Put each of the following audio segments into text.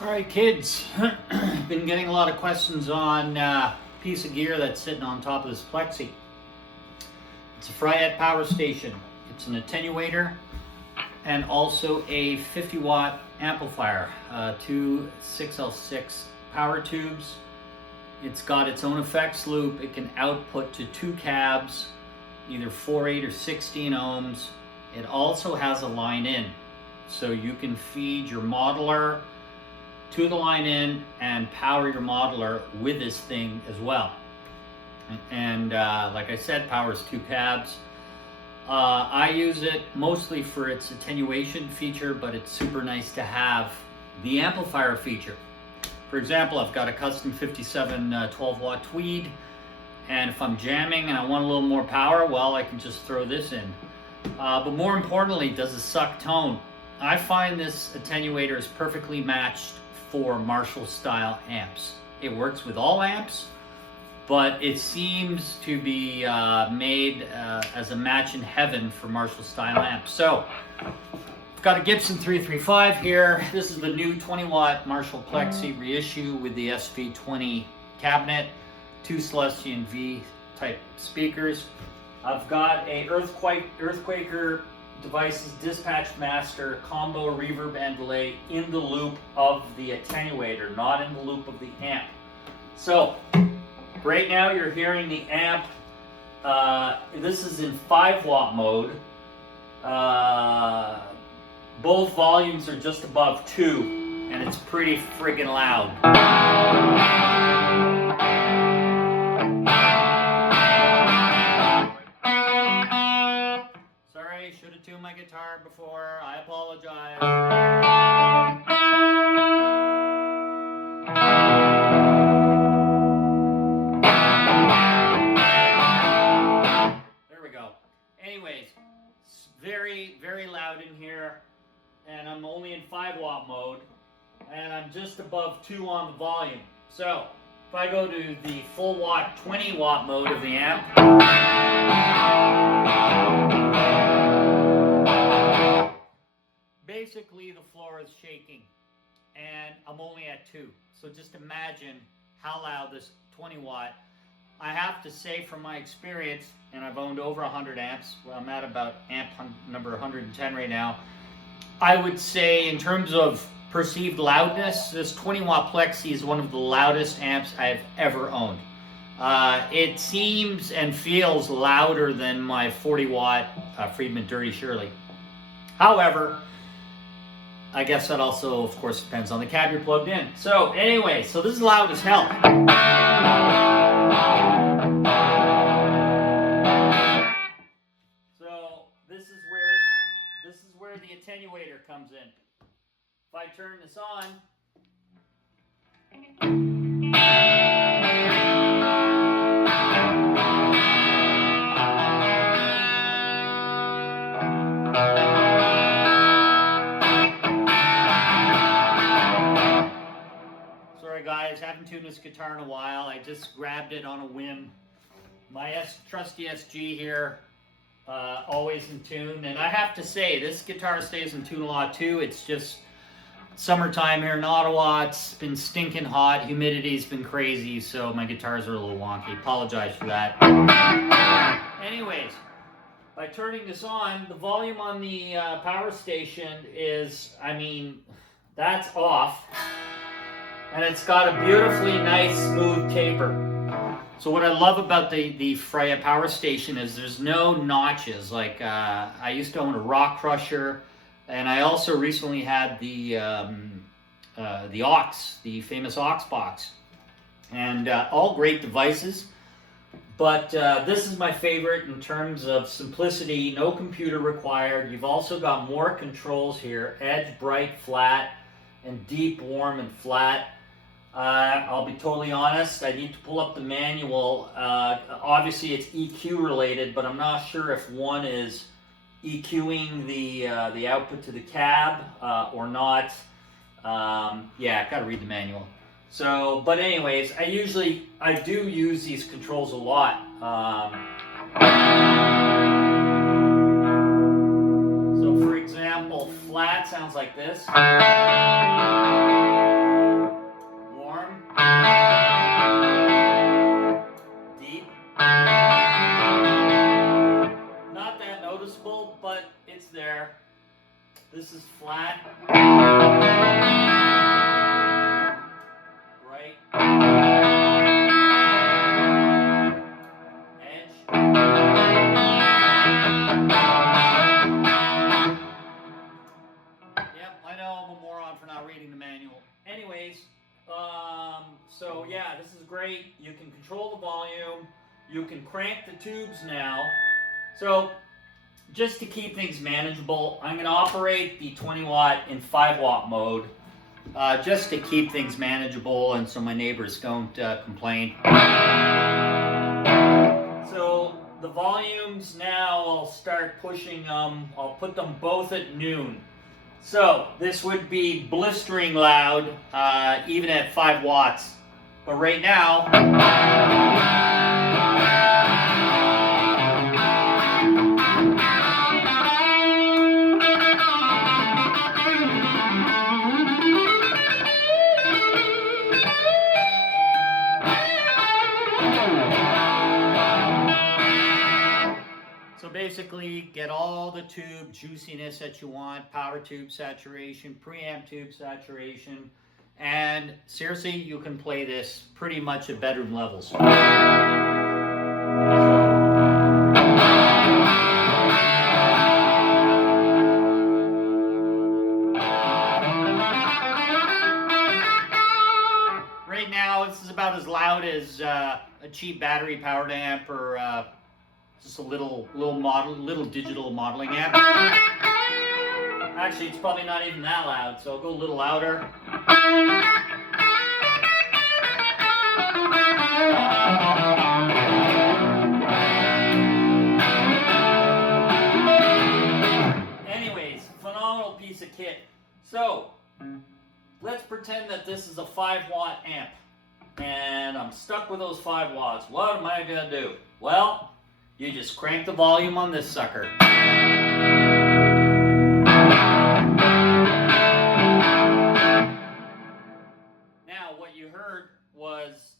All right, kids, been getting a lot of questions on a piece of gear that's sitting on top of this plexi. It's a Fryette Powerstation. It's an attenuator and also a 50 watt amplifier, two 6L6 power tubes. It's got its own effects loop. It can output to two cabs, either 4, 8, or 16 ohms. It also has a line in, so you can feed your modeler to the line in and power your modeler with this thing as well. And like I said, powers two cabs. I use it mostly for its attenuation feature, but it's super nice to have the amplifier feature. For example, I've got a custom 57 12 watt tweed, and if I'm jamming and I want a little more power, well, I can just throw this in. But more importantly, does it suck tone? I find this attenuator is perfectly matched for Marshall style amps. It works with all amps, but it seems to be made as a match in heaven for Marshall style amps. So I've got a Gibson 335 here. This is the new 20 watt Marshall plexi reissue with the SV20 cabinet, two Celestion V type speakers. I've got a Earthquaker Devices Dispatch Master combo reverb and delay in the loop of the attenuator, not in the loop of the amp. So right now you're hearing the amp. This is in 5 watt mode. Both volumes are just above 2, and it's pretty friggin' loud. Should have tuned my guitar before. I apologize. There we go. Anyways, it's very, very loud in here, and I'm only in 5 watt mode, and I'm just above 2 on the volume. So if I go to the full watt 20 watt mode of the amp, basically the floor is shaking, and I'm only at 2. So just imagine how loud this 20 watt. I have to say, from my experience, and I've owned over 100 amps, well, I'm at about amp number 110 right now, I would say in terms of perceived loudness, this 20 watt plexi is one of the loudest amps I've ever owned. It seems and feels louder than my 40 watt Friedman Dirty Shirley. However, I guess that also, of course, depends on the cab you're plugged in. So anyway, so this is loud as hell. So this is where the attenuator comes in. If I turn this on, guys, haven't tuned this guitar in a while. I just grabbed it on a whim. My trusty SG here, always in tune. And I have to say, this guitar stays in tune a lot too. It's just summertime here in Ottawa. It's been stinking hot. Humidity's been crazy, so my guitars are a little wonky. Apologize for that. Anyways, by turning this on, the volume on the power station is, that's off. And it's got a beautifully nice, smooth taper. So what I love about the Fryette Powerstation is there's no notches. Like I used to own a Rock Crusher, and I also recently had the Aux, the famous Aux box, and all great devices. But this is my favorite in terms of simplicity. No computer required. You've also got more controls here: edge, bright, flat, and deep, warm, and flat. I'll be totally honest, I need to pull up the manual. Obviously it's EQ related, but I'm not sure if one is EQing the output to the cab or not. Yeah, I've got to read the manual. So, but anyways, I do use these controls a lot. So for example, flat sounds like this. Right. Edge. Yep, I know I'm a moron for not reading the manual. Anyways, so yeah, this is great. You can control the volume. You can crank the tubes now. So just to keep things manageable, I'm going to operate the 20 watt in 5 watt mode just to keep things manageable and so my neighbors don't complain. So the volumes now, I'll start pushing them. I'll put them both at noon. So this would be blistering loud even at 5 watts. But right now, so basically get all the tube juiciness that you want, power tube saturation, preamp tube saturation, and seriously, you can play this pretty much at bedroom levels. Right now, this is about as loud as a cheap battery powered amp or just a little digital modeling amp. Actually, it's probably not even that loud, so I'll go a little louder. Anyways, phenomenal piece of kit. So, let's pretend that this is a 5 watt amp, and I'm stuck with those 5 watts. What am I gonna do? Well, you just crank the volume on this sucker. Now, what you heard was,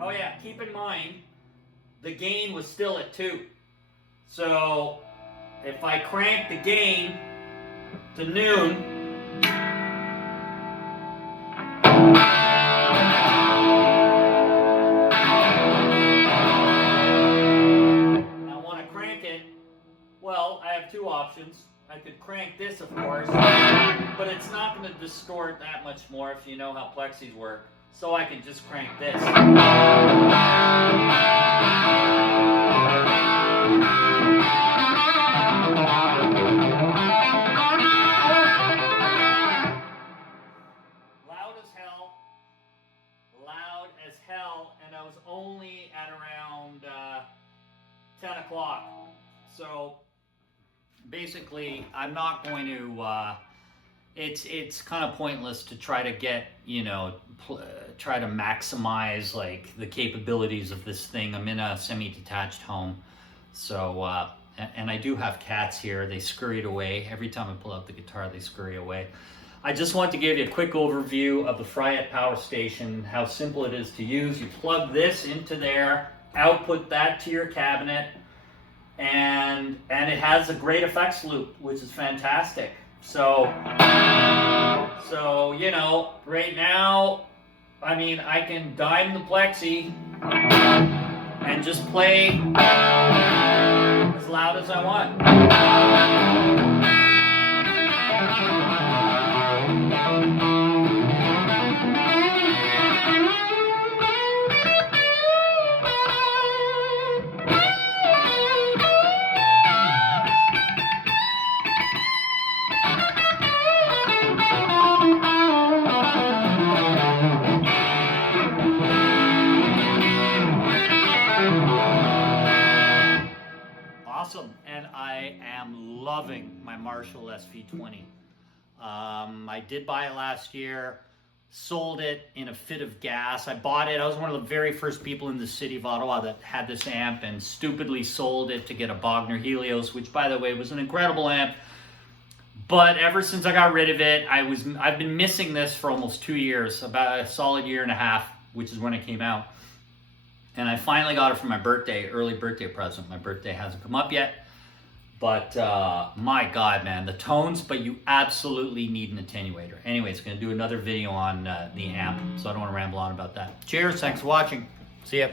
oh yeah, keep in mind, the gain was still at 2. So, if I crank the gain to noon, well, I have 2 options. I could crank this, of course, but it's not going to distort that much more if you know how plexis work. So I can just crank this. Loud as hell, and I was only at around 10 o'clock. So basically, I'm not going to, it's kind of pointless to try to get, try to maximize like the capabilities of this thing. I'm in a semi-detached home. So, and I do have cats here. They scurried away. Every time I pull out the guitar, they scurry away. I just want to give you a quick overview of the Fryette Powerstation, how simple it is to use. You plug this into there, output that to your cabinet, and it has a great effects loop, which is fantastic. So right now, I mean, I can dime the plexi and just play as loud as I want. Awesome, and I am loving my Marshall SV20. I did buy it last year, sold it in a fit of gas. I bought it, I was one of the very first people in the city of Ottawa that had this amp and stupidly sold it to get a Bogner Helios, which by the way was an incredible amp. But ever since I got rid of it, I've been missing this for almost 2 years, about a solid year and a half, which is when it came out. And I finally got it for my birthday, early birthday present. My birthday hasn't come up yet, But my God, man, the tones, but you absolutely need an attenuator. Anyways, going to do another video on the amp, so I don't want to ramble on about that. Cheers, thanks for watching. See ya.